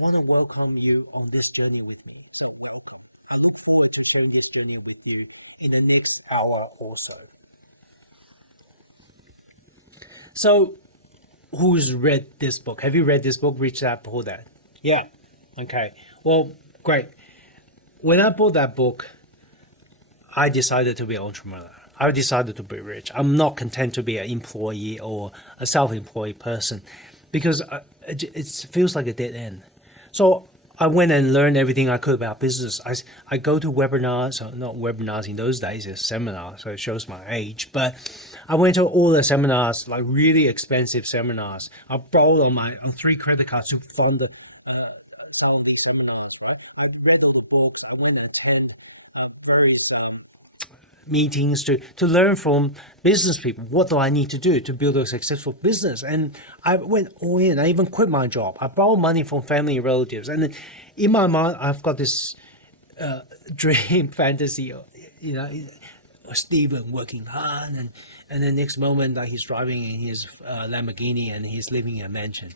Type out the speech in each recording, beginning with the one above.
want to welcome you on this journey with me. So I look forward to sharing this journey with you in the next hour or so. So, who's read this book? Have you read this book, Rich Dad Poor Dad? Yeah. Okay. Well, great. When I bought that book, I decided to be an entrepreneur. I decided to be rich. I'm not content to be an employee or a self-employed person because it feels like a dead end. So I went and learned everything I could about business. I go to webinars, not webinars in those days, it's seminars, so it shows my age. But I went to all the seminars, like really expensive seminars. I borrowed on 3 credit cards to fund some of these seminars, right? I read all the books. I went and attended various meetings to learn from business people. What do I need to do to build a successful business? And I went all in. I even quit my job. I borrowed money from family and relatives. And in my mind, I've got this dream fantasy, Stephen working hard, and the next moment that he's driving in his Lamborghini and he's living in a mansion.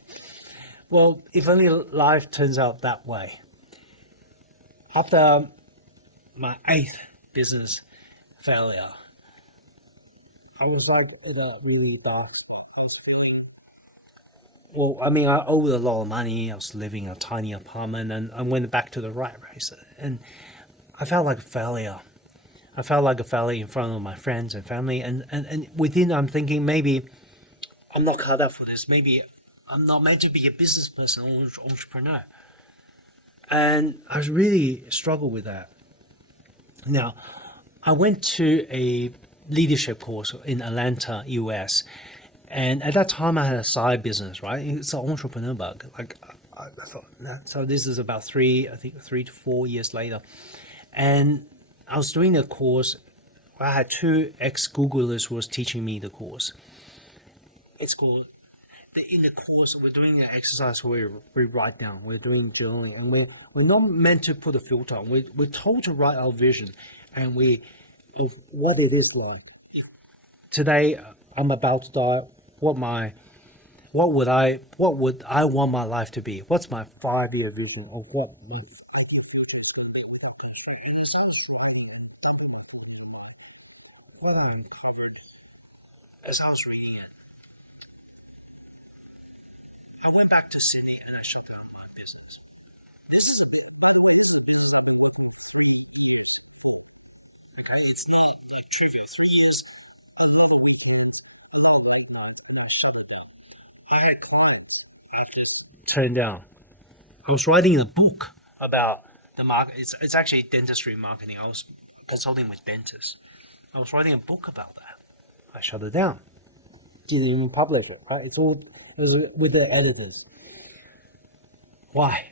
Well, if only life turns out that way. After my 8th business failure, I was like in a really dark. I was feeling. Well, I mean, I owed a lot of money. I was living in a tiny apartment, and I went back to the rat race, and I felt like a failure. I felt like a failure in front of my friends and family, and within, I'm thinking maybe I'm not cut out for this. Maybe I'm not meant to be a business person or entrepreneur. And I really struggled with that. Now, I went to a leadership course in Atlanta, US. And at that time, I had a side business, right? It's an entrepreneur bug. Like, I thought, so this is about 3 to 4 years later. And I was doing a course. I had 2 ex-Googlers who was teaching me the course. It's called, in the course, we're doing an exercise where we write down. We're doing journaling. And we're not meant to put a filter on. We're told to write our vision and of what it is like. Today, I'm about to die. What would I want my life to be? What's my 5-year vision of what my 5-year future is going to be? What I uncovered as I was reading it, I went back to Sydney and I shut down my business. This is okay. It's near trivia 3 years. Turned down. I was writing a book about the market. It's actually dentistry marketing. I was consulting with dentists. I was writing a book about that. I shut it down. Didn't even publish it. Right? It was with the editors. Why?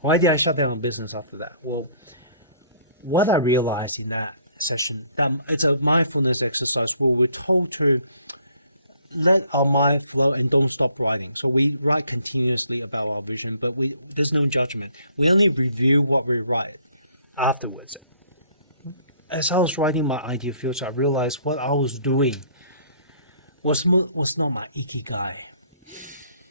Why did I shut down a business after that? Well, what I realized in that session, that it's a mindfulness exercise where we're told to let our mind flow and don't stop writing. So we write continuously about our vision, but there's no judgment. We only review what we write afterwards. As I was writing my ideal future, I realized what I was doing was not my ikigai.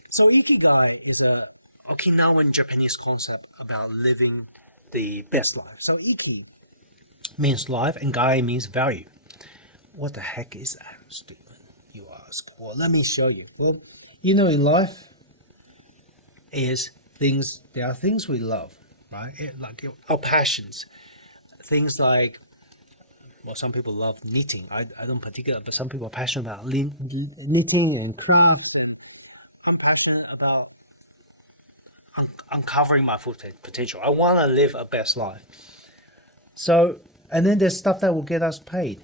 So ikigai is a Okinawan Japanese concept about living the best life. So iki means life and gai means value. What the heck is that, Stephen? You ask. Well, let me show you. Well, in life there are things we love, right? Like our passions. Things like, well, some people love knitting. I don't particularly, but some people are passionate about knitting and craft. I'm passionate about uncovering my full potential. I want to live a best life. So, and then there's stuff that will get us paid.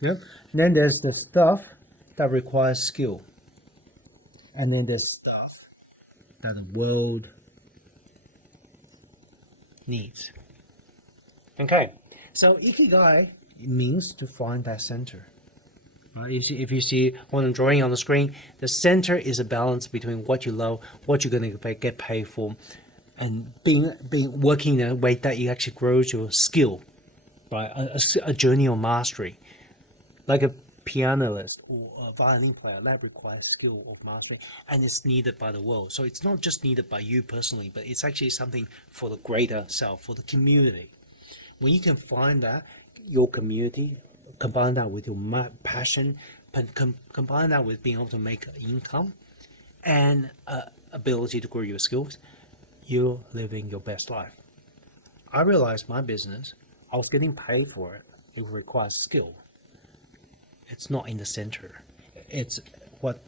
Yep. And then there's the stuff that requires skill. And then there's stuff that the world needs. Okay. So ikigai means to find that center. Right? If you see what I'm drawing on the screen, the center is a balance between what you love, what you're going to get paid for, and being working in a way that you actually grows your skill, right? A journey of mastery, like a pianist or a violin player, that requires skill of mastery, and it's needed by the world. So it's not just needed by you personally, but it's actually something for the greater self, for the community. When you can find that, your community, combine that with your passion, combine that with being able to make income and ability to grow your skills, you're living your best life. I realized my business, I was getting paid for it. It requires skill. It's not in the center. It's what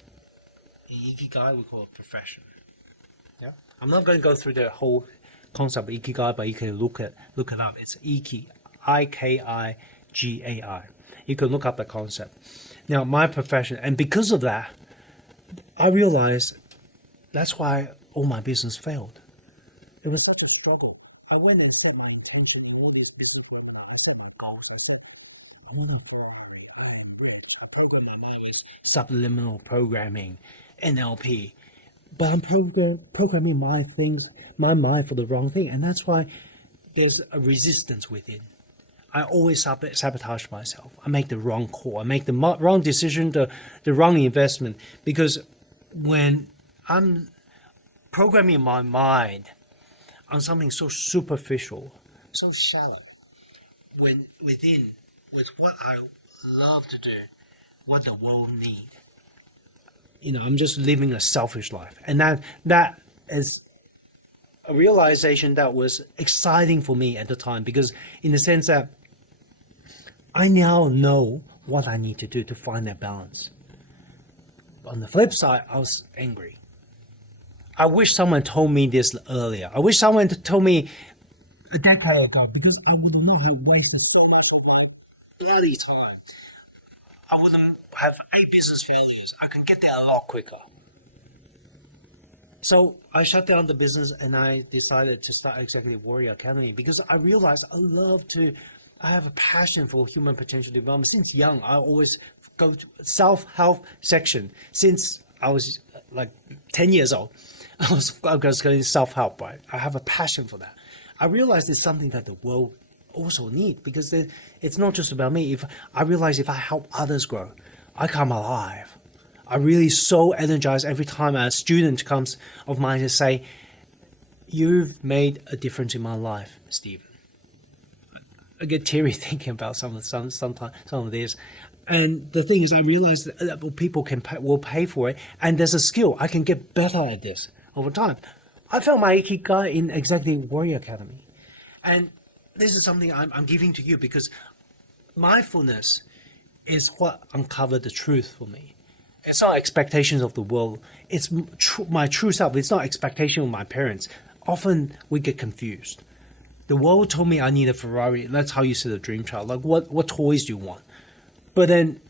in Ikigai we call a profession. Yeah, I'm not going to go through the whole concept of Ikigai, but you can look it up. It's Ikigai. You can look up the concept. Now, my profession, and because of that, I realized that's why all my business failed. It was such a struggle. I went and set my intention in all these business women. I set my goals. I said, I want to fly. I'm rich. I program my mind with subliminal programming, NLP. But I'm programming my mind for the wrong thing. And that's why there's a resistance within. I always sabotage myself. I make the wrong call. I make the wrong decision, the wrong investment. Because when I'm programming my mind on something so superficial, so shallow, when with what I love to do, what the world needs, I'm just living a selfish life. And that is a realization that was exciting for me at the time, because in the sense that I now know what I need to do to find that balance. On the flip side, I was angry. I wish someone told me this earlier. I wish someone told me a decade ago, because I would not have wasted so much of my bloody time. I wouldn't have 8 business failures. I can get there a lot quicker. So I shut down the business and I decided to start Executive Warrior Academy, because I realized I have a passion for human potential development. Since young, I always go to self-help section. Since I was like 10 years old, I was going self-help, right? I have a passion for that. I realized it's something that the world also needs, because it's not just about me. If I realize if I help others grow, I come alive. I really so energized every time a student comes of mine to say, "You've made a difference in my life, Stephen." I get teary thinking about some of this. And the thing is, I realized that people will pay for it, and there's a skill. I can get better at this over time. I found my Ikigai in Executive Warrior Academy. And this is something I'm giving to you, because mindfulness is what uncovered the truth for me. It's not expectations of the world. It's my true self. It's not expectation of my parents. Often we get confused. The world told me I need a Ferrari. That's how you see the dream child. Like, what toys do you want? But then,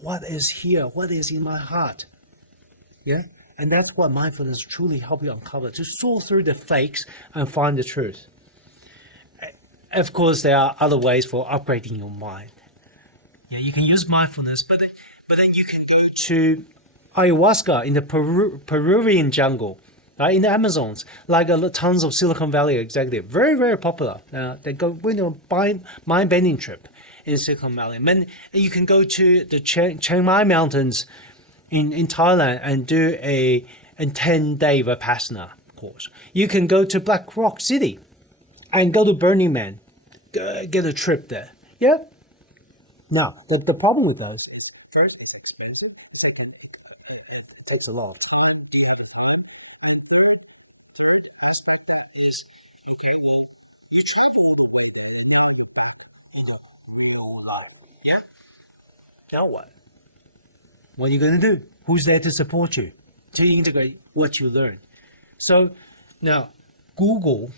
what is here? What is in my heart? Yeah? And that's what mindfulness truly helps you uncover, to sort through the fakes and find the truth. Of course, there are other ways for upgrading your mind. Yeah, you can use mindfulness, but then you can go to ayahuasca in the Peruvian jungle. In the Amazons, like tons of Silicon Valley executives, very, very popular. They go mind-bending trip in Silicon Valley. And you can go to the Chiang Mai Mountains in Thailand and do a 10-day Vipassana course. You can go to Black Rock City and go to Burning Man, get a trip there. Yeah? Now, the problem with those is, first, it's expensive. Second, it takes a lot of time. Okay, well, you yeah. Now what? What are you going to do? Who's there to support you? To integrate what you learn. So now, Google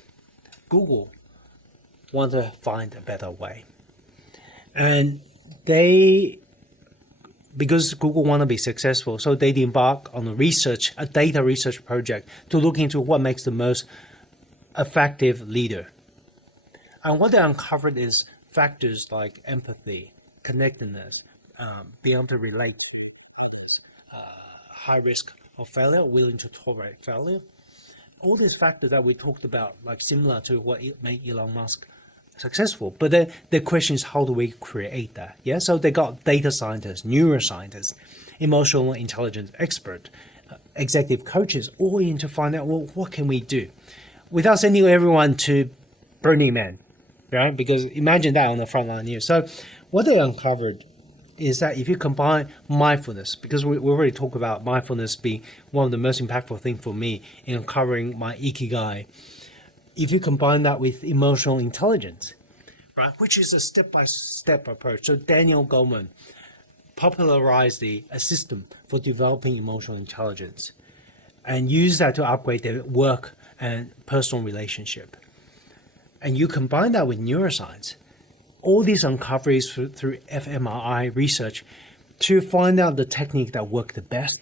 want to find a better way, and because Google want to be successful, so they embark on a data research project to look into what makes the most effective leader. And what they uncovered is factors like empathy, connectedness, being able to relate to others, high risk of failure, willing to tolerate failure. All these factors that we talked about, like similar to what made Elon Musk successful. But then the question is, how do we create that? Yeah, so they got data scientists, neuroscientists, emotional intelligence expert, executive coaches, all in to find out, well, what can we do without sending everyone to Burning Man, right? Because imagine that on the front line here. So what they uncovered is that if you combine mindfulness, because we already talked about mindfulness being one of the most impactful things for me in uncovering my ikigai, if you combine that with emotional intelligence, right, which is a step-by-step approach. So Daniel Goleman popularized a system for developing emotional intelligence and use that to upgrade their work and personal relationship. And you combine that with neuroscience, all these uncoveries through fMRI research to find out the technique that worked the best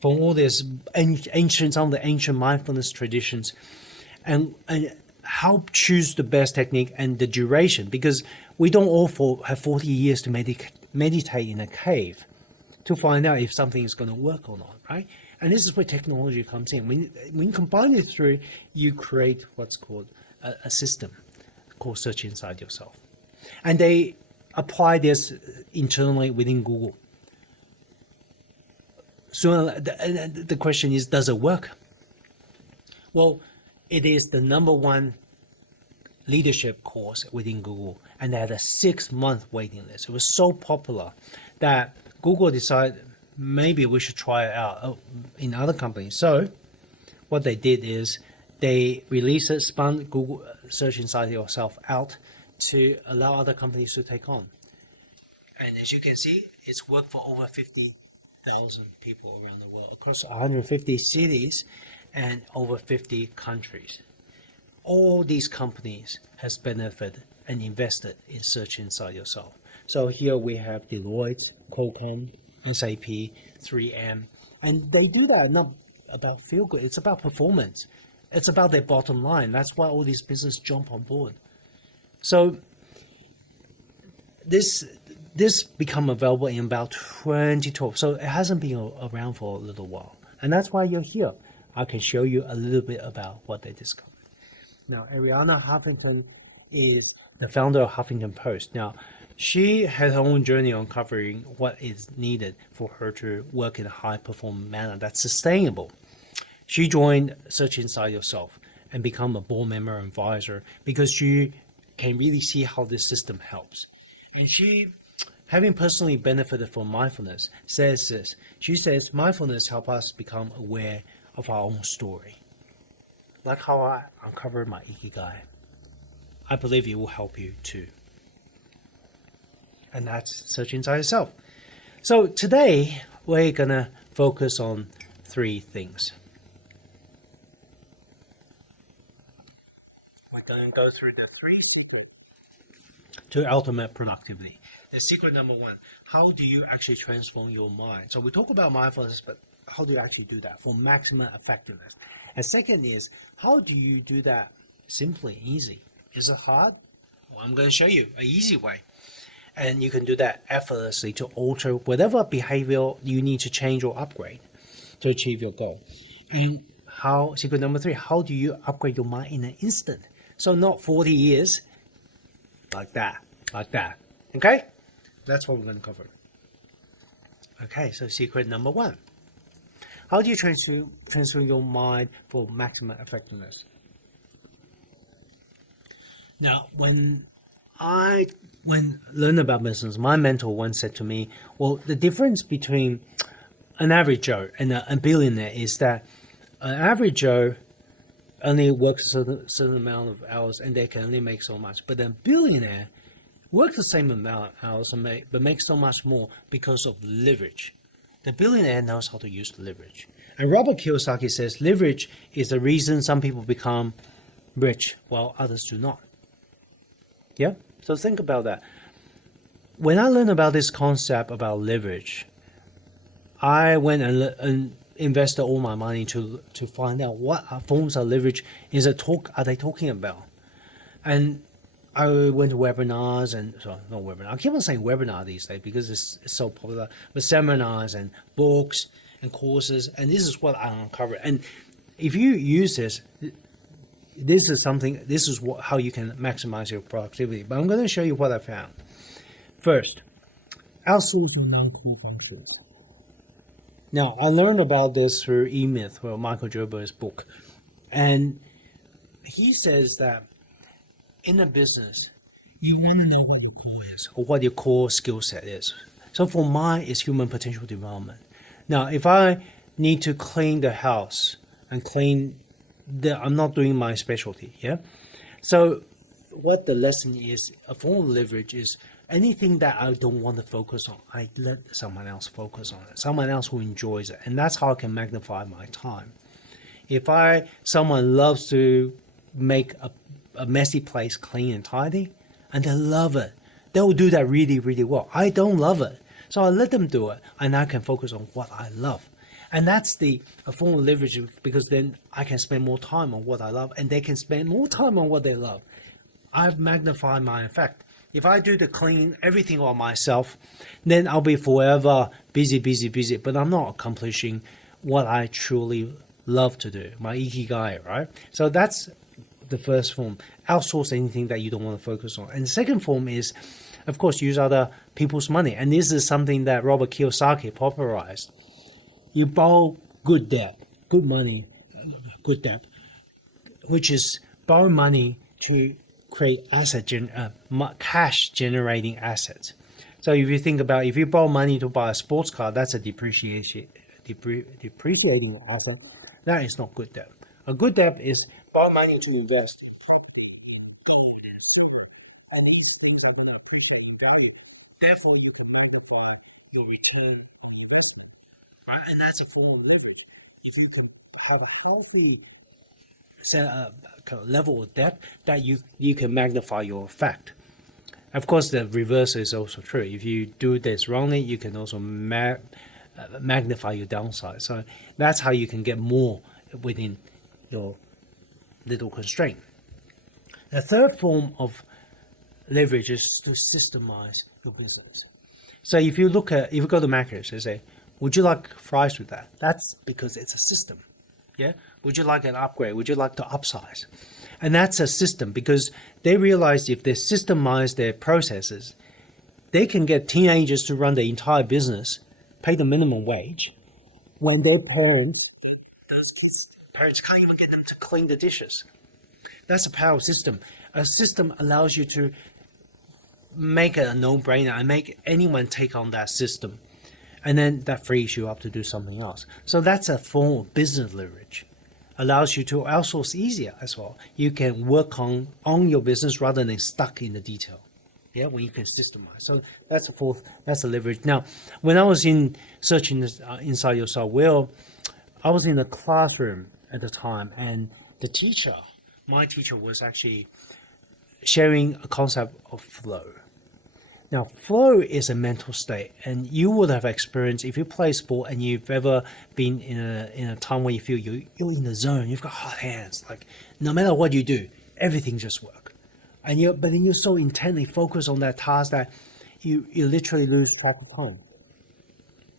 from all this some of the ancient mindfulness traditions, and help choose the best technique and the duration, because we don't all have 40 years to meditate in a cave to find out if something is going to work or not, right? And this is where technology comes in. When you combine it through, you create what's called a system called Search Inside Yourself. And they apply this internally within Google. So the question is, does it work? Well, it is the #1 leadership course within Google, and they had a 6-month waiting list. It was so popular that Google decided maybe we should try it out in other companies. So what they did is they released it, spun Google Search Inside Yourself out to allow other companies to take on. And as you can see, it's worked for over 50,000 people around the world, across 150 cities and over 50 countries. All these companies has benefited and invested in Search Inside Yourself. So here we have Deloitte, Qualcomm, SAP, 3M, and they do that not about feel good, it's about performance. It's about their bottom line. That's why all these businesses jump on board. So this become available in about 2012. So it hasn't been around for a little while. And that's why you're here. I can show you a little bit about what they discovered. Now, Arianna Huffington is the founder of Huffington Post. Now, she had her own journey on covering what is needed for her to work in a high-performing manner that's sustainable. She joined Search Inside Yourself and become a board member and advisor because she can really see how this system helps. And she, having personally benefited from mindfulness, says this. She says, mindfulness helps us become aware of our own story. Like how I uncovered my ikigai. I believe it will help you too. And that's Search Inside Yourself. So today, we're going to focus on 3 things. We're going to go through the 3 secrets to ultimate productivity. The secret #1, how do you actually transform your mind? So we talk about mindfulness, but how do you actually do that for maximum effectiveness? And second is, how do you do that simply, easy? Is it hard? Well, I'm going to show you an easy way. And you can do that effortlessly to alter whatever behavior you need to change or upgrade to achieve your goal. And secret #3, how do you upgrade your mind in an instant? So not 40 years, like that. Okay? That's what we're going to cover. Okay, so secret #1. How do you transform your mind for maximum effectiveness? Now, when learning about business, my mentor once said to me, well, the difference between an average Joe and a billionaire is that an average Joe only works a certain amount of hours and they can only make so much. But a billionaire works the same amount of hours but makes so much more because of leverage. The billionaire knows how to use leverage. And Robert Kiyosaki says leverage is the reason some people become rich while others do not. Yeah? So think about that. When I learned about this concept about leverage, I went and invested all my money to find out what forms of leverage are they talking about. And I went to webinars I keep on saying webinar these days because it's so popular, but seminars and books and courses, and this is what I uncovered. And if you use this is how you can maximize your productivity. But I'm going to show you what I found. First, outsource your non-core functions. Now, I learned about this through E-Myth, or Michael Gerber's book. And he says that in a business, you want to know what your core is or what your core skill set is. So for mine, it's human potential development. Now, if I need to clean the house and I'm not doing my specialty, yeah? So what the lesson is, a form of leverage is anything that I don't want to focus on, I let someone else focus on it, someone else who enjoys it. And that's how I can magnify my time. If someone loves to make a messy place clean and tidy, and they love it, they will do that really, really well. I don't love it, so I let them do it, and I can focus on what I love. And that's a form of leverage, because then I can spend more time on what I love, and they can spend more time on what they love. I've magnified my effect. If I do the clean everything on myself, then I'll be forever busy, but I'm not accomplishing what I truly love to do, my ikigai, right? So that's the first form. Outsource anything that you don't want to focus on. And the second form is, of course, use other people's money. And this is something that Robert Kiyosaki popularized. You borrow good debt, good money, good debt, which is borrow money to create cash generating assets. So if you think about, if you borrow money to buy a sports car, that's a depreciating asset. That is not good debt. A good debt is borrow money to invest. And these things are going to appreciate in value. Therefore, you can magnify your return on investment. Right? And that's a form of leverage. If you can have a healthy kind of level of debt, that you can magnify your effect. Of course, the reverse is also true. If you do this wrongly, you can also magnify your downside. So that's how you can get more within your little constraint. The third form of leverage is to systemize your business. So if you go to Macca's, they say, would you like fries with that? That's because it's a system. Yeah. Would you like an upgrade? Would you like to upsize? And that's a system, because they realize if they systemize their processes, they can get teenagers to run the entire business, pay the minimum wage, when their parents can't even get them to clean the dishes. That's a power system. A system allows you to make it a no-brainer and make anyone take on that system. And then that frees you up to do something else. So that's a form of business leverage. Allows you to outsource easier as well. You can work on your business rather than stuck in the detail. Yeah, when you can systemize. So that's a leverage. Now, when I was in searching this inside yourself, I was in the classroom at the time, and my teacher was actually sharing a concept of flow. Now, flow is a mental state, and you would have experienced, if you play sport and you've ever been in a time where you feel you're in the zone, you've got hot hands, like no matter what you do, everything just works. But then you're so intently focused on that task that you literally lose track of time.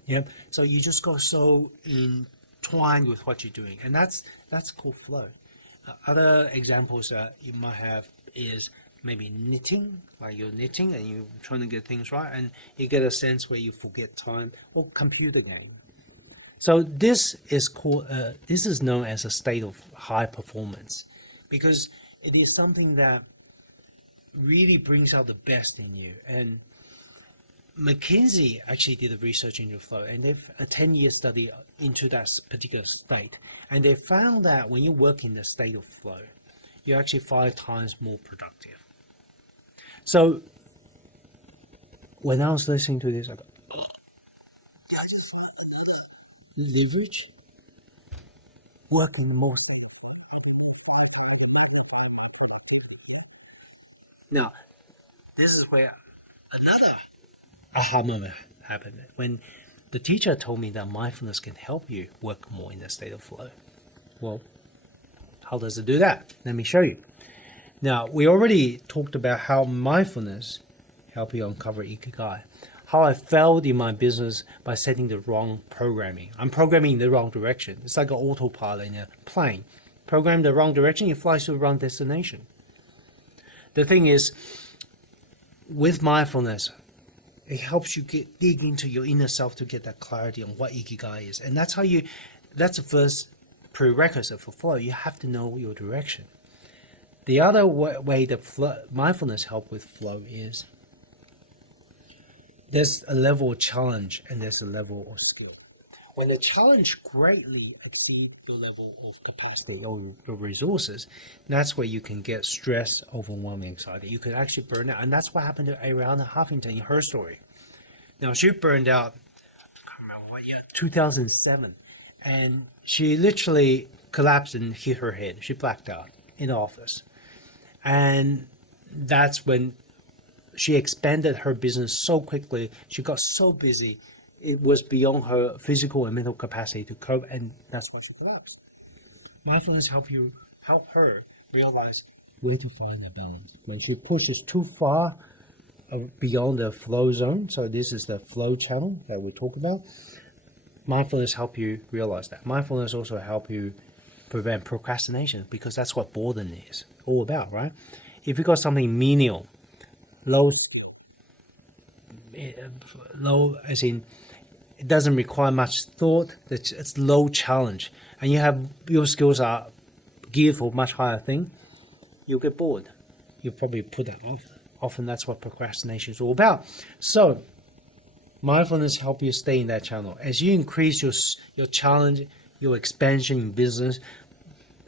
Yeah. So you just go so entwined with what you're doing, and that's called flow. Other examples that you might have is maybe knitting, like you're knitting and you're trying to get things right, and you get a sense where you forget time, or computer game. So this is known as a state of high performance, because it is something that really brings out the best in you. And McKinsey actually did a research into flow, and they've a 10-year study into that particular state, and they found that when you work in the state of flow, you're actually 5 times more productive. So when I was listening to this, I go, oh, I just found another leverage. Working more. Now, this is where another aha moment happened. When the teacher told me that mindfulness can help you work more in the state of flow. Well, how does it do that? Let me show you. Now, we already talked about how mindfulness helps you uncover ikigai. How I failed in my business by setting the wrong programming. I'm programming in the wrong direction. It's like an autopilot in a plane. Program the wrong direction, it flies to the wrong destination. The thing is, with mindfulness, It helps you dig into your inner self to get that clarity on what ikigai is. And that's the first prerequisite for flow. You have to know your direction. The other way that mindfulness help with flow is there's a level of challenge and there's a level of skill. When the challenge greatly exceeds the level of capacity or your resources, that's where you can get stress, overwhelming anxiety. You could actually burn out. And that's what happened to Arianna Huffington in her story. Now, she burned out, I can't remember what year, 2007. And she literally collapsed and hit her head. She blacked out in the office. And that's when she expanded her business so quickly. She got so busy. It was beyond her physical and mental capacity to cope, and that's why she collapsed. Mindfulness help her realize where to find that balance. When she pushes too far beyond the flow zone, so this is the flow channel that we talk about, mindfulness help you realize that. Mindfulness also help you prevent procrastination, because that's what boredom is all about, right? If you got something menial, low as in it doesn't require much thought, it's low challenge, and your skills are geared for much higher thing, you'll get bored. You'll probably put that off. Often that's what procrastination is all about. So mindfulness help you stay in that channel. As you increase your challenge, your expansion in business,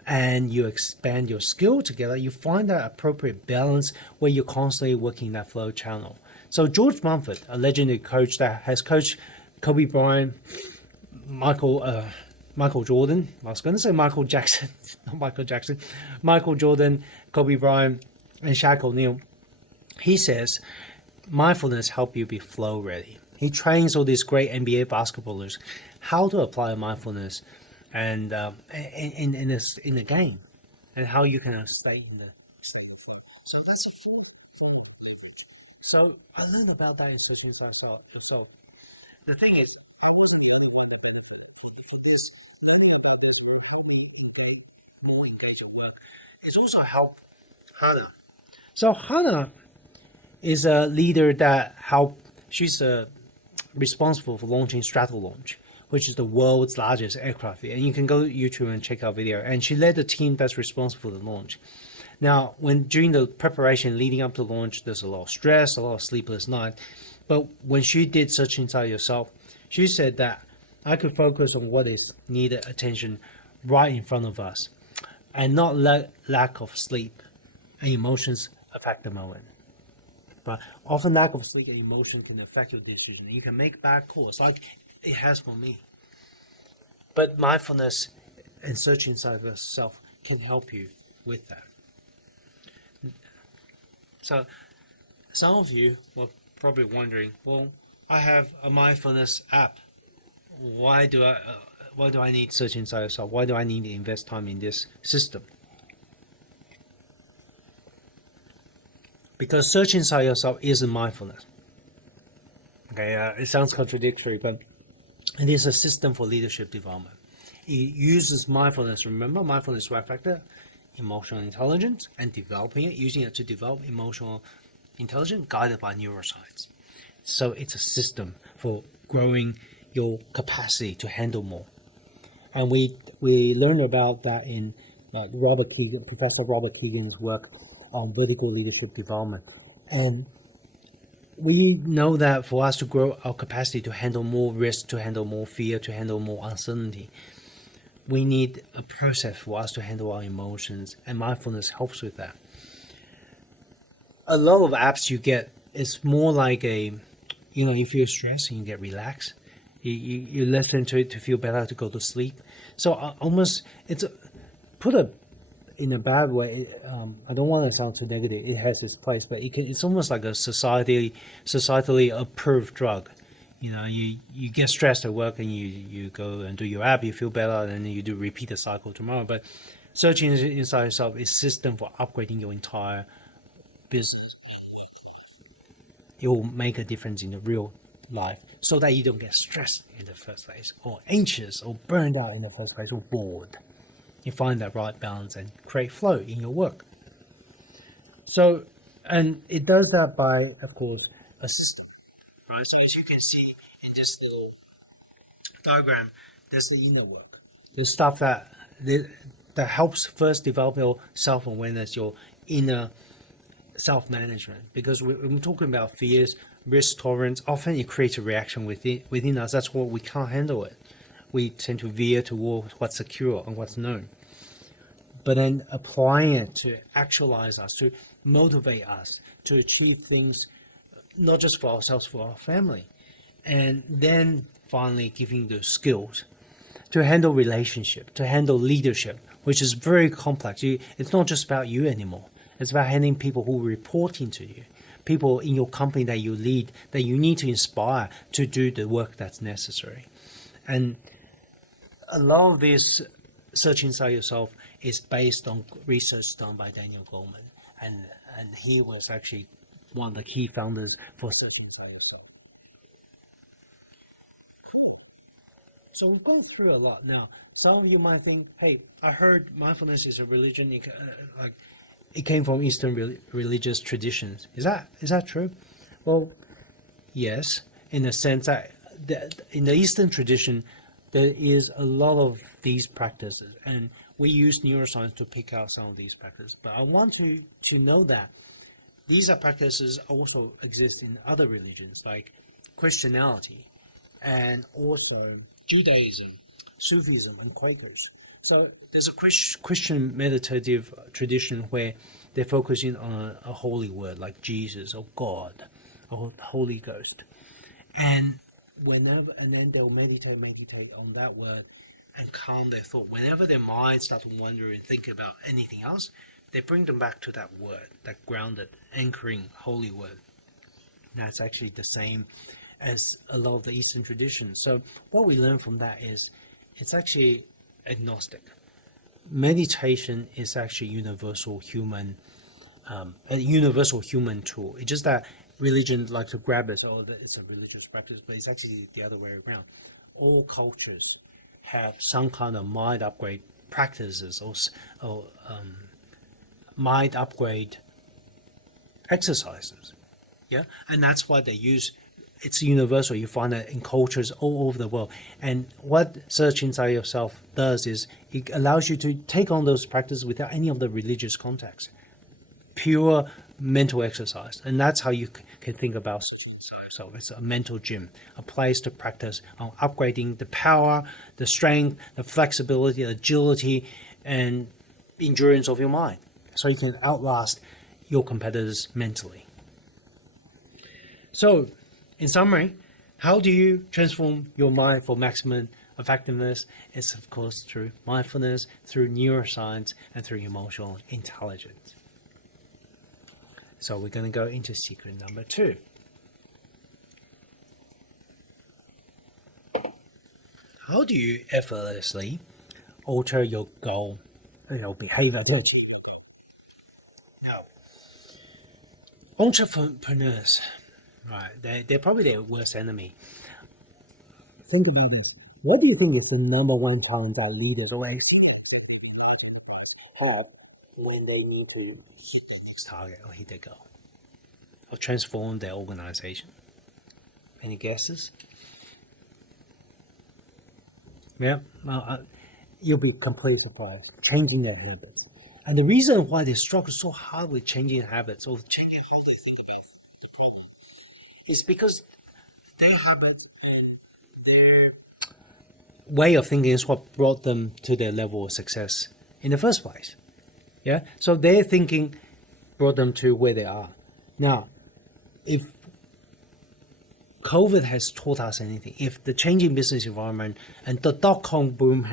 and you expand your skill together, you find that appropriate balance where you're constantly working that flow channel. So George Mumford, a legendary coach that has coached Kobe Bryant, Michael Jordan. I was going to say Michael Jackson, not Michael Jackson. Michael Jordan, Kobe Bryant, and Shaq O'Neal. He says mindfulness help you be flow ready. He trains all these great NBA basketballers how to apply mindfulness and in the game, and how you can stay in the state. So that's a full. So I learned about that in searching inside yourself. The thing is, I wasn't the only one that benefited from this. Learning about this, how we more engaged at work. It's also helped Hannah. So Hannah is a leader that she's responsible for launching Stratolaunch, which is the world's largest aircraft. And you can go to YouTube and check out video. And she led the team that's responsible for the launch. Now, during the preparation leading up to launch, there's a lot of stress, a lot of sleepless nights. But when she did Search Inside Yourself, she said that I could focus on what is needed attention right in front of us, and not let lack of sleep and emotions affect the moment. But often lack of sleep and emotion can affect your decision. You can make bad calls, like it has for me. But mindfulness and Search Inside Yourself can help you with that. So some of you were probably wondering, well, I have a mindfulness app. Why do I need Search Inside Yourself? Why do I need to invest time in this system? Because Search Inside Yourself isn't mindfulness. Okay, it sounds contradictory, but it is a system for leadership development. It uses mindfulness. Remember, mindfulness is right factor, emotional intelligence, and developing it, using it to develop emotional intelligence guided by neuroscience. So it's a system for growing your capacity to handle more. And we learned about that in Professor Robert Keegan's work on vertical leadership development. And we know that for us to grow our capacity to handle more risk, to handle more fear, to handle more uncertainty, we need a process for us to handle our emotions, and mindfulness helps with that. A lot of apps you get is more like you feel stressed and you get relaxed. You listen to it to feel better, to go to sleep. So almost in a bad way. I don't want to sound too negative. It has its place, but it's almost like a societally approved drug. You get stressed at work and you go and do your app, you feel better, and then you do repeat the cycle tomorrow. But searching inside yourself is a system for upgrading your entire business. It will make a difference in the real life, so that you don't get stressed in the first place, or anxious, or burned out in the first place, or bored. You find that right balance and create flow in your work. So, and it does that by, of course, a system. right? So as you can see in this little diagram, there's the inner work, the stuff that helps first develop your self-awareness, your inner self-management. Because when we're talking about fears, risk tolerance, often it creates a reaction within us. That's what we can't handle it. We tend to veer towards what's secure and what's known. But then applying it to actualize us, to motivate us, to achieve things, not just for ourselves, for our family. And then finally giving the skills to handle relationship, to handle leadership, which is very complex. It's not just about you anymore. It's about handling people who report into you, people in your company that you lead, that you need to inspire to do the work that's necessary. And a lot of this search inside yourself is based on research done by Daniel Goleman. And he was actually one of the key founders for Search Inside Yourself. So we've gone through a lot now. Some of you might think, hey, I heard mindfulness is a religion. It came from Eastern religious traditions. Is that true? Well, yes, in the sense that in the Eastern tradition, there is a lot of these practices, and we use neuroscience to pick out some of these practices. But I want you to know that these are practices also exist in other religions, like Christianity, and also Judaism, Sufism, and Quakers. So there's a Christian meditative tradition where they're focusing on a holy word like Jesus or God or Holy Ghost. And then they'll meditate on that word and calm their thought. Whenever their minds start to wander and think about anything else, they bring them back to that word, that grounded, anchoring holy word. That's actually the same as a lot of the Eastern traditions. So what we learn from that is it's actually agnostic. Meditation is actually a universal human tool. It's just that religion like to grab us, it's a religious practice, but it's actually the other way around. All cultures have some kind of mind upgrade practices or mind upgrade exercises. Yeah, and that's why they use. It's universal. You find that in cultures all over the world. And what Search Inside Yourself does is it allows you to take on those practices without any of the religious context. Pure mental exercise. And that's how you can think about Search Inside Yourself. It's a mental gym, a place to practice on upgrading the power, the strength, the flexibility, the agility, and endurance of your mind. So you can outlast your competitors mentally. So, in summary, how do you transform your mind for maximum effectiveness? It's of course through mindfulness, through neuroscience, and through emotional intelligence. So we're going to go into secret number 2. How do you effortlessly alter your goal, your behavior to achieve it? Now, entrepreneurs, right? They're probably their worst enemy. Think about it. What do you think is the number one problem that leaders always have when they need to hit the next target or hit their goal or transform their organization? Any guesses? Yeah, you'll be completely surprised. Changing their habits. And the reason why they struggle so hard with changing habits or changing how they think about the problem is because their habits and their way of thinking is what brought them to their level of success in the first place. Yeah, so their thinking brought them to where they are. Now, if COVID has taught us anything, if the changing business environment and the dot-com boom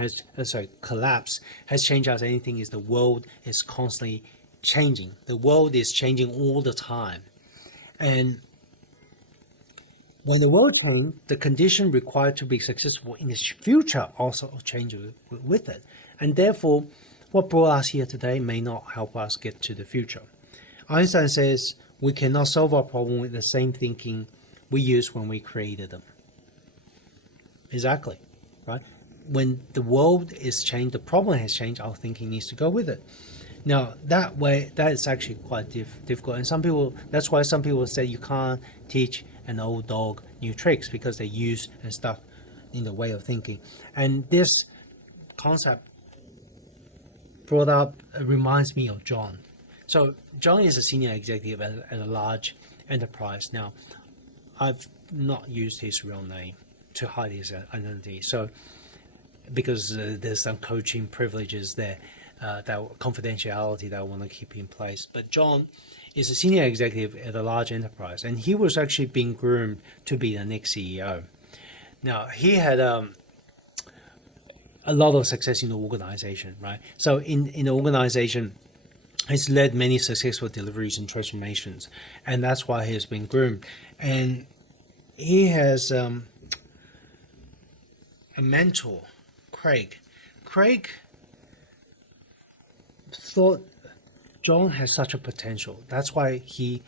collapse has changed us anything, is the world is constantly changing. The world is changing all the time. And when the world changes, the condition required to be successful in the future also changes with it. And therefore, what brought us here today may not help us get to the future. Einstein says we cannot solve our problem with the same thinking we used when we created them. Exactly, right? When the world is changed, the problem has changed, our thinking needs to go with it. Now, that is actually quite difficult. And that's why some people say you can't teach an old dog new tricks, because they're used and stuck in the way of thinking. And this concept brought up reminds me of John. So John is a senior executive at a large enterprise. Now, I've not used his real name to hide his identity. So because there's some coaching privileges there, that confidentiality that I want to keep in place. But John is a senior executive at a large enterprise, and he was actually being groomed to be the next CEO. Now, he had a lot of success in the organization, right? So in the organization, he's led many successful deliveries and transformations, and that's why he has been groomed. And he has a mentor, Craig. Craig thought John has such a potential. That's why he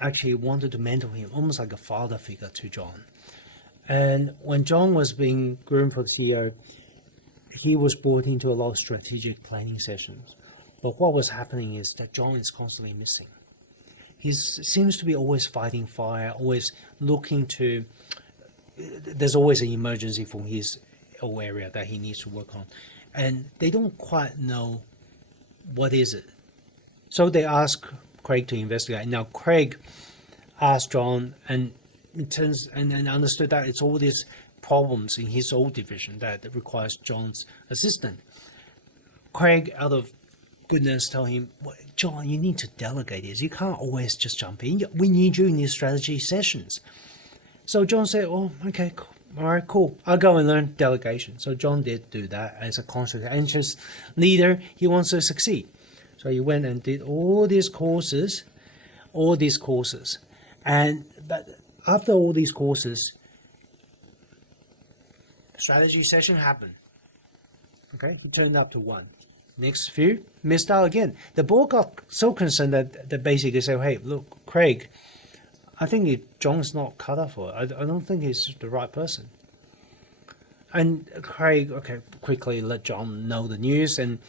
actually wanted to mentor him, almost like a father figure to John. And when John was being groomed for the CEO, he was brought into a lot of strategic planning sessions. But what was happening is that John is constantly missing. He seems to be always fighting fire, always looking to, there's always an emergency from his area that he needs to work on. And they don't quite know what is it. So they ask Craig to investigate. Now Craig asked John, and understood that it's all these problems in his old division that requires John's assistance. Craig, out of goodness, told him, well, John, you need to delegate this. You can't always just jump in. We need you in these strategy sessions. So John said, oh, okay, cool. All right, cool. I'll go and learn delegation. So John did do that as a conscientious leader. He wants to succeed. So he went and did all these courses. But after all these courses, strategy session happened. Okay, he turned up to one. Next few, missed out again. The board got so concerned that they basically said, hey, look, Craig, I think John's not cut up for it. I don't think he's the right person. And Craig, okay, quickly let John know the news. And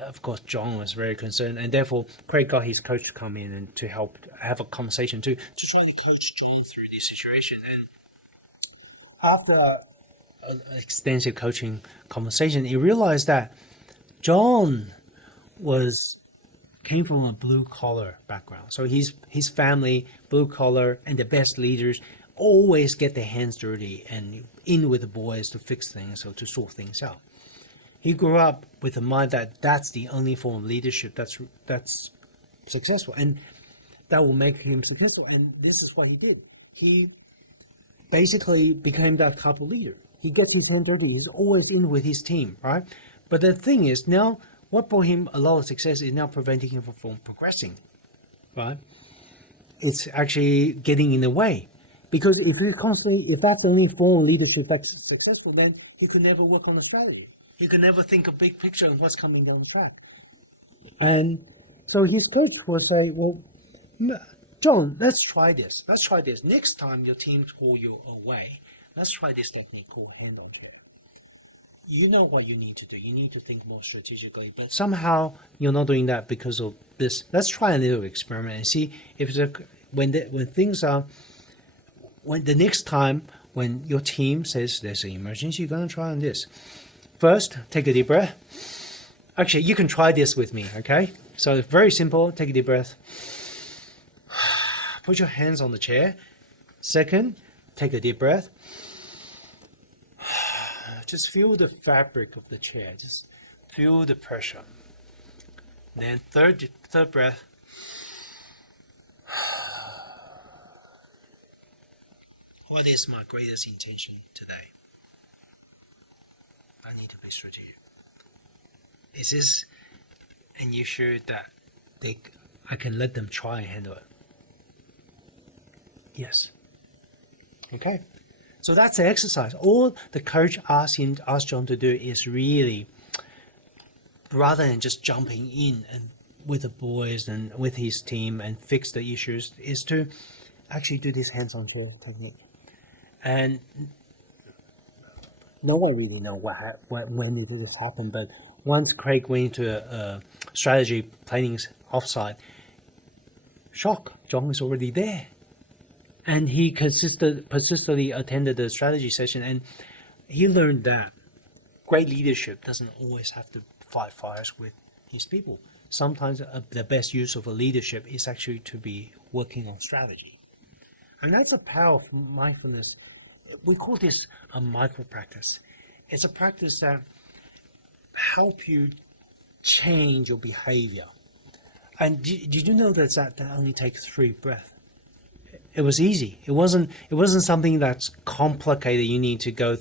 of course, John was very concerned. And therefore, Craig got his coach to come in and to help have a conversation to try to coach John through this situation. And after an extensive coaching conversation, he realized that John came from a blue collar background. So his family, blue collar, and the best leaders always get their hands dirty and in with the boys to fix things or to sort things out. He grew up with the mind that that's the only form of leadership that's successful, and that will make him successful. And this is what he did. He basically became that type of leader. He gets his hands dirty. He's always in with his team, right? But the thing is, now what brought him a lot of success is now preventing him from progressing, right? It's actually getting in the way. Because if that's the only form of leadership that's successful, then he could never work on a strategy. He could never think a big picture of what's coming down the track. And so his coach will say, well, John, let's try this. Next time your team call you away, let's try this technique called handoff. You know what you need to do. You need to think more strategically, but somehow you're not doing that because of this. Let's try a little experiment and see if when the next time when your team says there's an emergency, you're going to try on this. First, take a deep breath. Actually, you can try this with me, okay? So it's very simple. Take a deep breath. Put your hands on the chair. Second, take a deep breath. Just feel the fabric of the chair. Just feel the pressure. Then third breath. What is my greatest intention today? I need to be strategic. Is this an issue that I can let them try and handle it? Yes. Okay. So that's the exercise. All the coach asked John to do is really, rather than just jumping in and with the boys and with his team and fix the issues, is to actually do this hands-on chair technique. And no one really know when did this happen, but once Craig went into a strategy planning offsite, shock, John is already there. And he persistently attended the strategy session, and he learned that great leadership doesn't always have to fight fires with his people. Sometimes the best use of a leadership is actually to be working on strategy. And that's the power of mindfulness. We call this a micro practice. It's a practice that help you change your behavior. And did you know that only takes 3 breaths? It was easy. It wasn't something that's complicated. You need to go,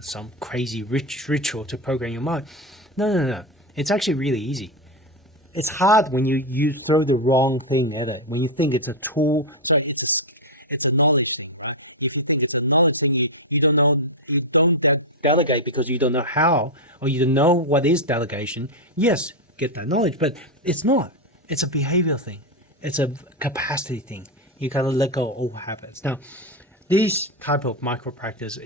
some crazy ritual to program your mind. No. It's actually really easy. It's hard when you throw the wrong thing at it. When you think it's a tool, so it's a knowledge thing, right? If you think it's a knowledge thing, you don't delegate because you don't know how, or you don't know what is delegation. Yes, get that knowledge, but it's not. It's a behavior thing. It's a capacity thing. You gotta let go of old habits. Now, this type of micro practice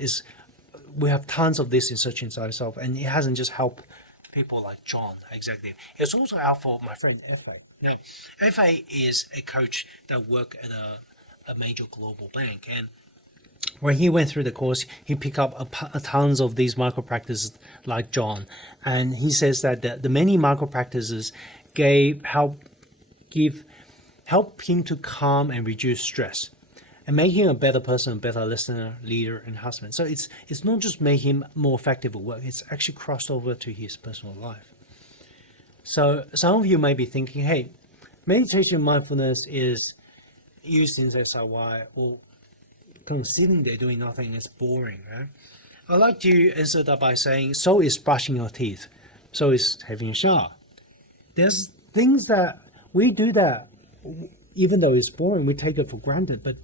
we have tons of this in Search Inside Yourself, and it hasn't just helped people like John, executive. It's also out for my friend F.A. Now, F.A. is a coach that works at a major global bank, and when he went through the course, he picked up a tons of these micro practices like John, and he says that the many micro practices help him to calm and reduce stress, and make him a better person, a better listener, leader, and husband. So it's not just make him more effective at work, it's actually crossed over to his personal life. So some of you may be thinking, hey, meditation mindfulness is used in SRY, or kind of sitting there doing nothing is boring, right? I like to answer that by saying, so is brushing your teeth, so is having a shower. There's things that we do that, even though it's boring, we take it for granted, but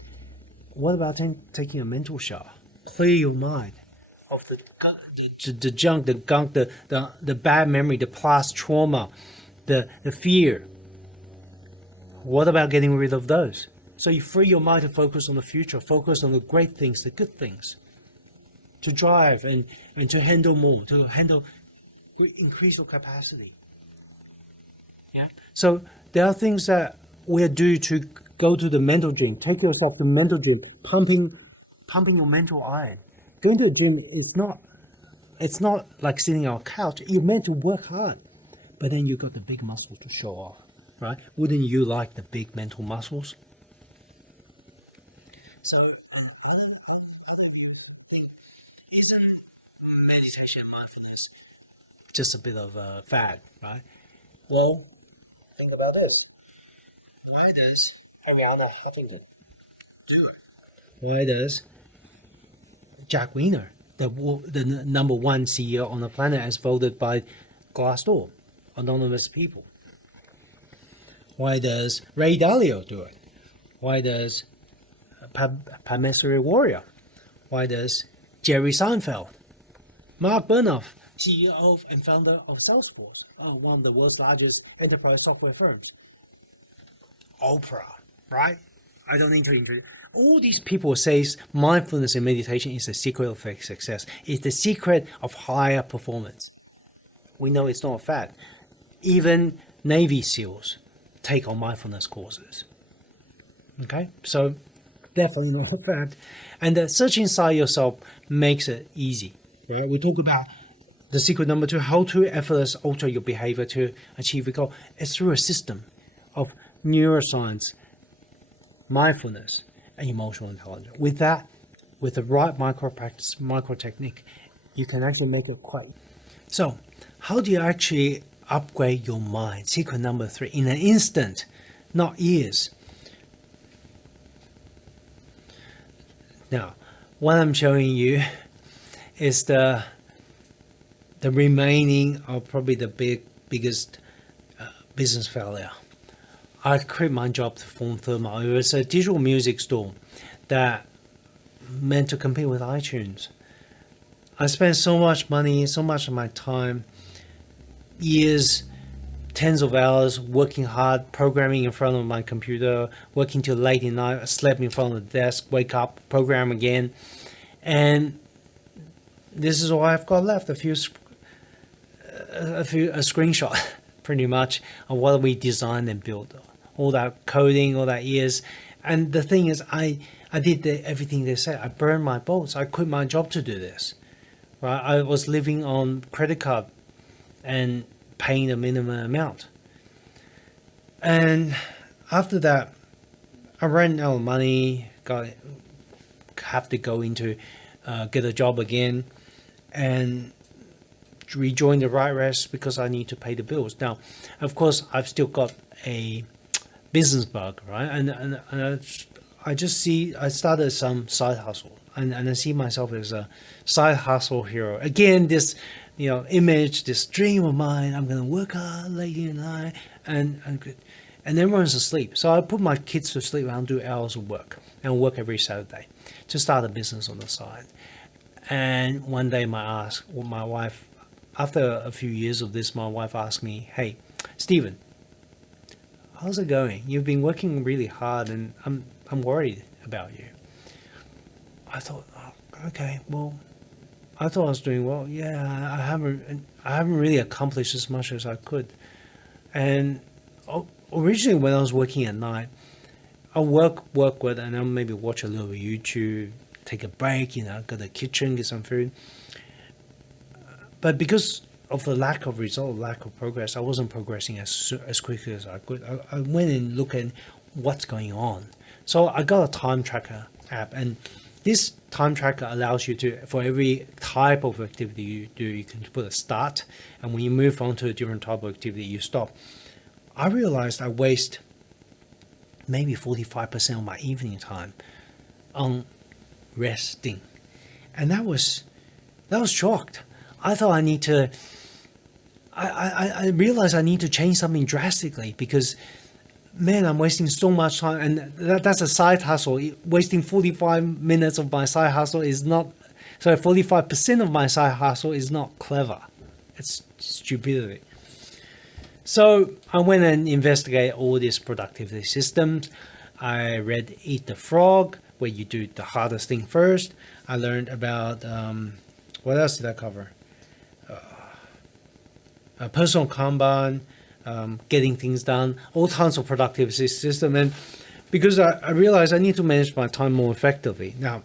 what about taking a mental shower? Clear your mind of the junk, the gunk, the bad memory, the past trauma, the fear. What about getting rid of those? So you free your mind to focus on the future, focus on the great things, the good things, to drive and to handle more, increase your capacity. Yeah. So there are things that we do to go to the mental gym. Take yourself to the mental gym, pumping your mental iron. Going to the gym it's not like sitting on a couch. You're meant to work hard, but then you got the big muscle to show off, right? Wouldn't you like the big mental muscles? So, other views, isn't meditation and mindfulness just a bit of a fad, right? Well, think about this. Why does Arianna Huffington do it? Why does Jack Weiner, the number 1 CEO on the planet, as voted by Glassdoor, anonymous people? Why does Ray Dalio do it? Why does Padmasuri Warrior? Why does Jerry Seinfeld? Mark Burnoff, CEO and founder of Salesforce, one of the world's largest enterprise software firms. Oprah, right? I don't need to introduce. All these people say mindfulness and meditation is the secret of success. It's the secret of higher performance. We know it's not a fact. Even Navy SEALs take on mindfulness courses. Okay, so definitely not a fact. And the search inside yourself makes it easy, right? We talk about the secret number 2, how to effortlessly alter your behavior to achieve a goal. It's through a system of neuroscience, mindfulness, and emotional intelligence. With that, with the right micro practice, micro technique, you can actually make it quite. So, how do you actually upgrade your mind? Secret number 3, in an instant, not years. Now, what I'm showing you is the remaining of probably the biggest business failure. I quit my job to form Thermal. It was a digital music store that meant to compete with iTunes. I spent so much money, so much of my time, years, tens of hours working hard, programming in front of my computer, working till late at night. I slept in front of the desk, wake up, program again. And this is all I've got left, a screenshot pretty much of what we designed and built. All that coding, all that years, And the thing is, I did everything they said. I burned my boats. I quit my job to do this. Right? I was living on credit card and paying the minimum amount. And after that, I ran out of money. Have to go into get a job again, and rejoin the right race because I need to pay the bills. Now, of course, I've still got a business bug, right? And I started some side hustle, and I see myself as a side hustle hero. Again, this image, this dream of mine. I'm gonna work hard late in the night, and everyone's asleep. So I put my kids to sleep and do hours of work and work every Saturday to start a business on the side. And one day my wife, after a few years of this, my wife asked me, "Hey, Stephen, how's it going? You've been working really hard, and I'm worried about you." I thought, oh, okay, well, I thought I was doing well. Yeah, I haven't really accomplished as much as I could. And originally, when I was working at night, I work with, and I'll maybe watch a little YouTube, take a break, go to the kitchen, get some food. But because of the lack of result, lack of progress, I wasn't progressing as quickly as I could. I went and looked at what's going on. So I got a time tracker app, and this time tracker allows you to, for every type of activity you do, you can put a start, and when you move on to a different type of activity, you stop. I realized I waste maybe 45% of my evening time on resting, and that was shocked. I thought I realized I need to change something drastically, because man, I'm wasting so much time, and that's a side hustle. Wasting 45 minutes of my side hustle is not, 45% of my side hustle is not clever. It's stupidity. So I went and investigated all these productivity systems. I read Eat the Frog, where you do the hardest thing first. I learned about, what else did I cover? Personal Kanban, getting things done, all kinds of productivity system. And because I realized I need to manage my time more effectively. Now,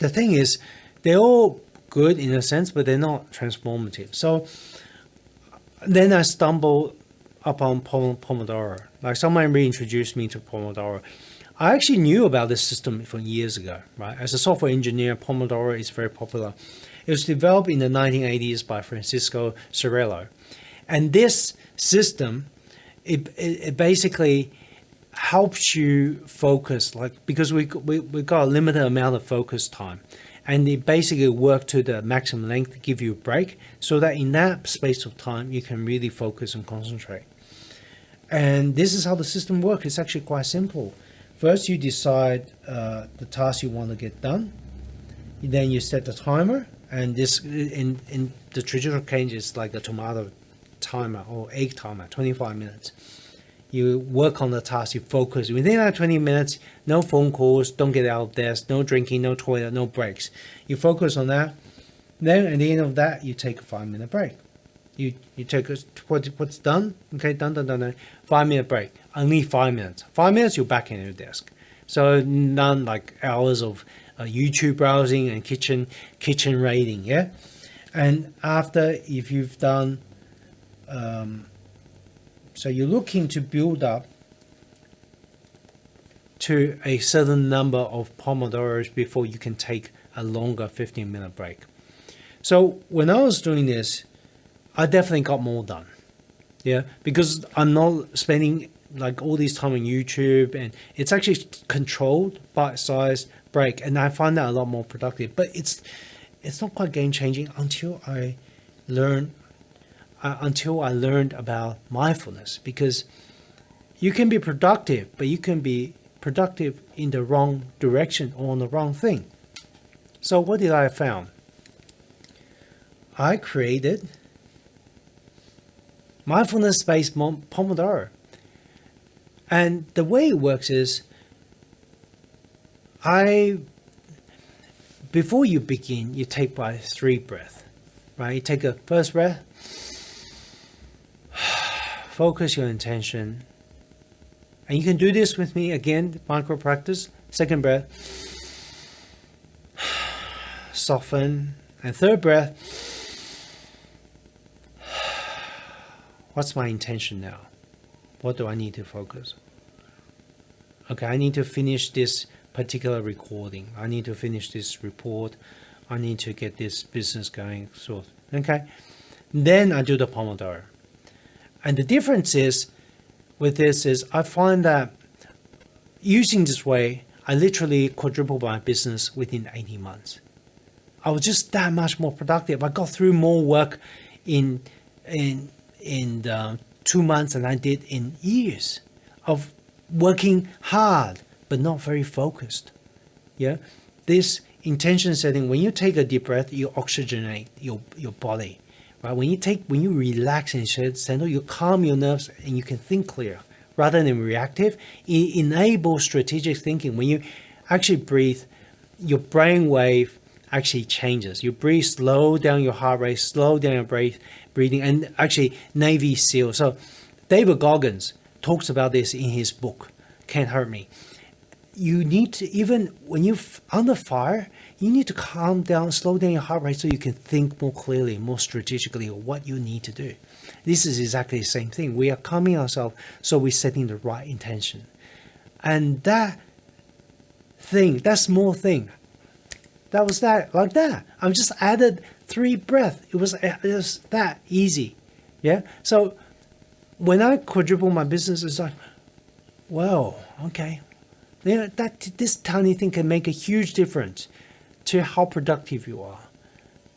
the thing is, they're all good in a sense, but they're not transformative. So then I stumbled upon Pomodoro. Like, someone reintroduced me to Pomodoro. I actually knew about this system from years ago, right? As a software engineer, Pomodoro is very popular. It was developed in the 1980s by Francisco Cerullo. And this system, it basically helps you focus, because we got a limited amount of focus time. And it basically works to the maximum length to give you a break, so that in that space of time, you can really focus and concentrate. And this is how the system works. It's actually quite simple. First, you decide the task you want to get done. Then you set the timer. And this, in the traditional case, is like a tomato timer or egg timer, 25 minutes. You work on the task, you focus. Within that 20 minutes, no phone calls, don't get out of desk, no drinking, no toilet, no breaks. You focus on that. Then at the end of that, you take a 5-minute break. You take what's done, okay, done. 5-minute break, only 5 minutes. 5 minutes, you're back in your desk. So none like hours of YouTube browsing and kitchen raiding, yeah? And after, if you've done, so you're looking to build up to a certain number of Pomodoros before you can take a longer 15-minute break. So when I was doing this, I definitely got more done, yeah? Because I'm not spending like all this time on YouTube, and it's actually controlled, bite-sized break, and I find that a lot more productive. But it's not quite game-changing until I learned about mindfulness, because you can be productive, but you can be productive in the wrong direction or on the wrong thing. So what did I found? I created mindfulness-based Pomodoro. And the way it works is, before you begin, you take by 3 breaths, right? You take a first breath, focus your intention, And you can do this with me again, micro practice. Second breath, soften. And third breath, what's my intention now? What do I need to focus? Okay, I need to finish this particular recording. I need to finish this report. I need to get this business going. So, okay. Then I do the Pomodoro. And the difference is with this is I find that using this way, I literally quadrupled my business within 18 months. I was just that much more productive. I got through more work in 2 months than I did in years of working hard but not very focused. Yeah, this intention setting. When you take a deep breath, you oxygenate your body. Right? When you relax and settle, you calm your nerves and you can think clear rather than reactive. It enables strategic thinking. When you actually breathe, your brain wave actually changes. You breathe, slow down your heart rate, slow down your breathing, and actually Navy SEAL. So David Goggins talks about this in his book, Can't Hurt Me. You need to, even when you're under fire, you need to calm down, slow down your heart rate so you can think more clearly, more strategically of what you need to do. This is exactly the same thing. We are calming ourselves, so we're setting the right intention. And that small thing, like that. I've just added 3 breaths. It was that easy. Yeah. So when I quadruple my business, it's like, wow, okay. You know, this tiny thing can make a huge difference to how productive you are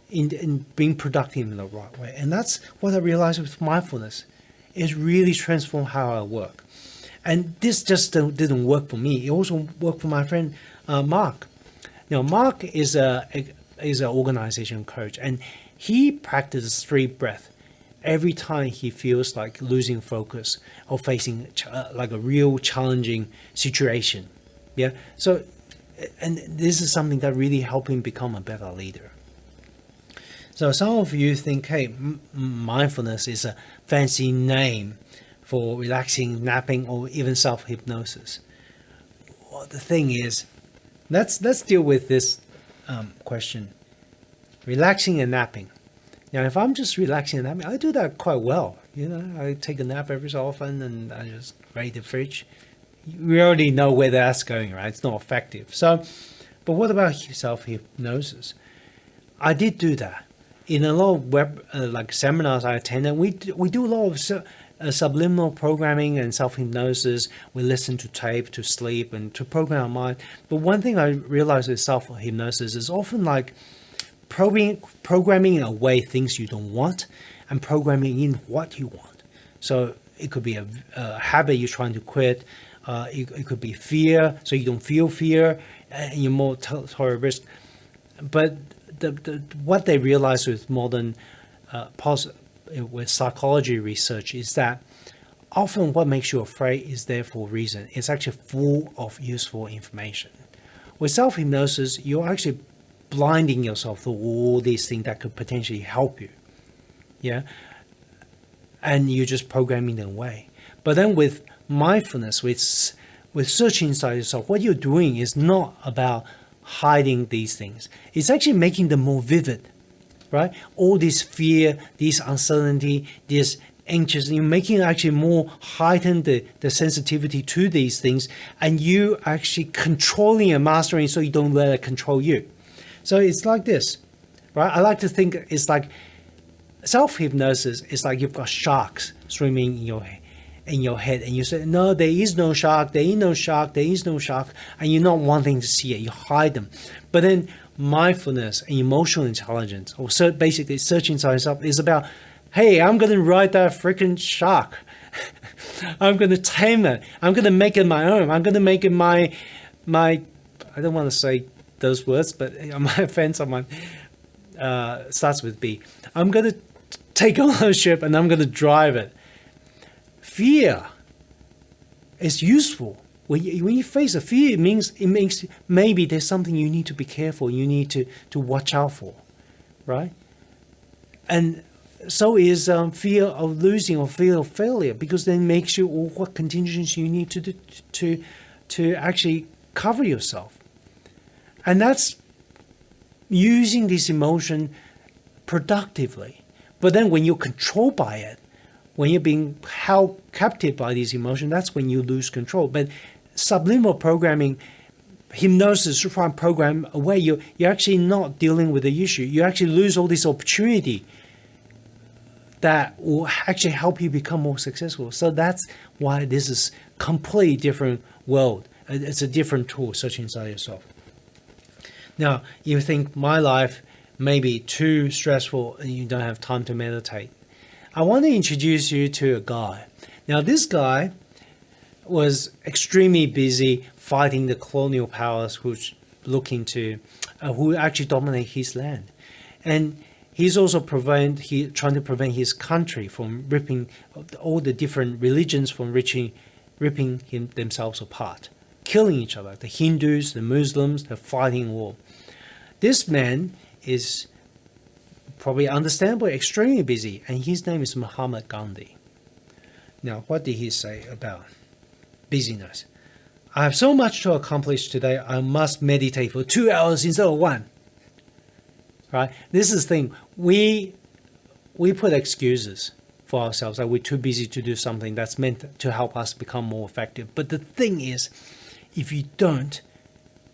in being productive in the right way. And that's what I realized with mindfulness. It really transformed how I work. And this just didn't work for me. It also worked for my friend Mark. Now, Mark is an organization coach, and he practices 3 breaths every time he feels like losing focus or facing like a real challenging situation. Yeah. So, and this is something that really helped him become a better leader. So some of you think, hey, mindfulness is a fancy name for relaxing, napping, or even self-hypnosis. Well, the thing is, let's deal with this question. Relaxing and napping. Now, if I'm just relaxing and napping, I do that quite well. You know, I take a nap every so often and I just raid the fridge. We already know where that's going, right? It's not effective. So, but what about self-hypnosis? I did do that. In a lot of web like seminars I attended, we do a lot of subliminal programming and self-hypnosis. We listen to tape to sleep and to program our mind. But one thing I realized with self-hypnosis is often like programming away things you don't want and programming in what you want. So it could be a habit you're trying to quit. It could be fear, so you don't feel fear and you're more tolerant risk. But what they realize with modern with psychology research is that often what makes you afraid is there for a reason. It's actually full of useful information. With self-hypnosis, you're actually blinding yourself to all these things that could potentially help you. Yeah. And you're just programming them away. But then with mindfulness, with searching inside yourself, what you're doing is not about hiding these things. It's actually making them more vivid, right? All this fear, this uncertainty, this anxious, you're making it actually more heightened the sensitivity to these things, and you actually controlling and mastering so you don't let it control you. So it's like this, right? I like to think it's like self-hypnosis is like you've got sharks swimming in your head, and you say, no, there is no shark, there is no shark, there is no shark, and you're not wanting to see it, you hide them. But then mindfulness and emotional intelligence, or basically searching inside yourself, is about, hey, I'm going to ride that freaking shark. I'm going to tame it. I'm going to make it my own. I'm going to make it my I don't want to say those words, but my offense on my starts with B. I'm going to take ownership and I'm going to drive it. Fear is useful. When you face a fear, it makes maybe there's something you need to be careful, you need to watch out for, right? And fear of losing or fear of failure, because then it makes you what contingencies you need to do to actually cover yourself. And that's using this emotion productively. But then when you're controlled by it, when you're being held captive by these emotions, that's when you lose control. But subliminal programming, hypnosis, try and program away, you're actually not dealing with the issue. You actually lose all this opportunity that will actually help you become more successful. So that's why this is completely different world. It's a different tool, search inside yourself. Now, you think my life may be too stressful and you don't have time to meditate. I want to introduce you to a guy. Now, this guy was extremely busy fighting the colonial powers who actually dominate his land. And he's also trying to prevent his country from ripping all the different religions from ripping themselves apart, killing each other. The Hindus, the Muslims, they're fighting war. This man is probably understandably extremely busy, and his name is Mahatma Gandhi. Now, what did he say about busyness? I have so much to accomplish today, I must meditate for 2 hours instead of 1. Right? This is the thing. We put excuses for ourselves, that we're too busy to do something that's meant to help us become more effective. But the thing is, if you don't,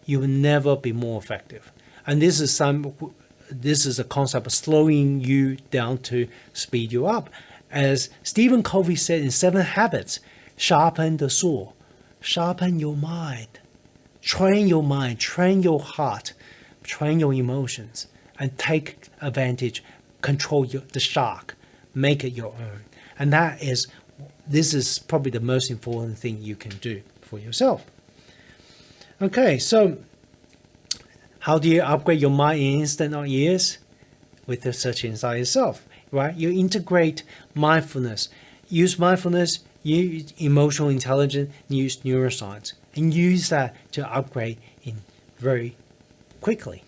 you will never be more effective. And this is a concept of slowing you down to speed you up. As Stephen Covey said in 7 Habits, sharpen the saw, sharpen your mind, train your heart, train your emotions, and take advantage, control the shark, make it your own. And this is probably the most important thing you can do for yourself. Okay, so how do you upgrade your mind in instant, not years? With the search inside yourself, right? You integrate mindfulness. Use mindfulness, use emotional intelligence, use neuroscience, and use that to upgrade in very quickly.